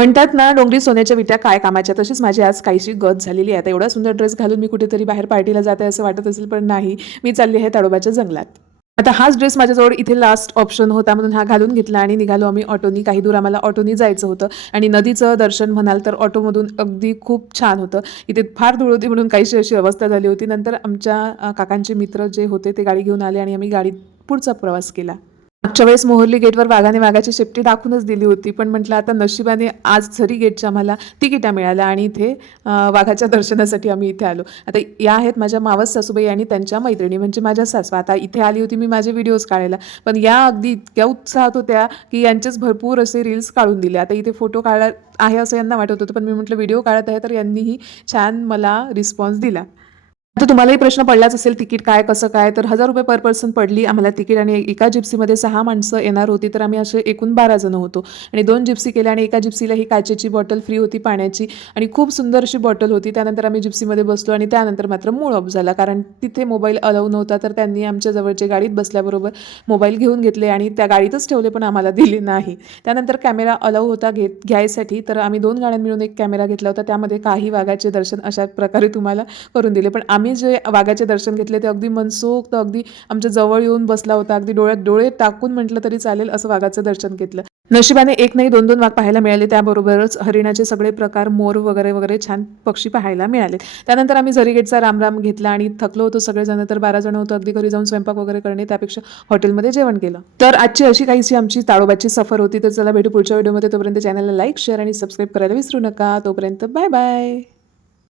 म्हणतात ना, डोंगरी सोन्याच्या विट्या काय कामाच्या. तशीच माझी आज काहीशी गत झालेली आहे. आता एवढा सुंदर ड्रेस घालून मी कुठेतरी बाहेर पार्टीला जाते असं वाटत असेल, पण नाही. मी चालली आहे ताडोबाच्या जंगलात. आता हाच ड्रेस माझ्याजवळ इथे लास्ट ऑप्शन होता म्हणून हा घालून घेतला आणि निघालो आम्ही ऑटोनी. काही दूर आम्हाला ऑटोनी जायचं होतं आणि नदीचं दर्शन म्हणाल तर ऑटोमधून अगदी खूप छान होतं. इथे फार धूळ होती म्हणून काहीशी अशी अवस्था झाली होती. नंतर आमच्या काकांचे मित्र जे होते ते गाडी घेऊन आले आणि आम्ही गाडीत पुढचा प्रवास केला. मागच्या वेळेस मोहर्ली गेटवर वाघाने वाघाची शेपटी दाखवूनच दिली होती, पण म्हटलं आता नशिबाने आज झरी गेटच्या आम्हाला तिकिटा मिळाल्या आणि इथे वाघाच्या दर्शनासाठी आम्ही इथे आलो. आता या आहेत माझ्या मावस सासूबाई आणि त्यांच्या मैत्रिणी म्हणजे माझ्या सासवा. आता इथे आली होती मी माझे व्हिडिओज काढायला, पण या अगदी इतक्या उत्साहात होत्या की यांचेच भरपूर असे रील्स काढून दिले. आता इथे फोटो काढत आहे असं यांना वाटत होतं, पण मी म्हटलं व्हिडिओ काढत आहे तर यांनीही छान मला रिस्पॉन्स दिला. आता तुम्हालाही प्रश्न पडलाच असेल तिकीट काय कसं काय, तर ₹1000 पर पर्सन पडली आम्हाला तिकीट आणि एका जिप्सीमध्ये 6 माणसं येणार होती, तर आम्ही असे एकूण 12 जण होतो आणि 2 जिप्सी केल्या आणि एका जिप्सीला ही काचेची बॉटल फ्री होती पाण्याची आणि खूप सुंदर अशी बॉटल होती. त्यानंतर आम्ही जिप्सीमध्ये बसलो आणि त्यानंतर मात्र मूड ऑफ झाला कारण तिथे मोबाईल अलाऊ नव्हता, तर त्यांनी आमच्या जवळच्या गाडीत बसल्याबरोबर मोबाईल घेऊन घेतले आणि त्या गाडीतच ठेवले पण आम्हाला दिले नाही. त्यानंतर कॅमेरा अलाऊ होता घ्यायसाठी, तर आम्ही 2 गाड्यां मिळून एक कॅमेरा घेतला होता. त्यामध्ये काही वाघाचे दर्शन अशा प्रकारे तुम्हाला करून दिले. पण आम्ही जे वाघाचे दर्शन घेतले ते अगदी मनसोक्त अगदी आमच्या जवळ येऊन बसला होता. अगदी डोळ्यात डोळे टाकून म्हटलं तरी चालेल असं वाघाचं दर्शन घेतलं. नशिबाने एक नाही 2-2 वाघ पाहायला मिळाले. त्याबरोबरच हरिणाचे सगळे प्रकार, मोर वगैरे वगैरे छान पक्षी पाहायला मिळाले. त्यानंतर आम्ही झरीगेटचा रामराम घेतला आणि थकलो होतो सगळेजण, तर 12 जण होतो. अगदी घरी जाऊन स्वयंपाक वगैरे करणे त्यापेक्षा हॉटेलमध्ये जेवण केलं. तर आजची अशी काहीशी आमची ताडोबाची सफर होती. तर चला भेटू पुढच्या व्हिडिओमध्ये. तोपर्यंत चॅनलला लाईक, शेअर आणि सबस्क्राईब करायला विसरू नका. तोपर्यंत बाय बाय.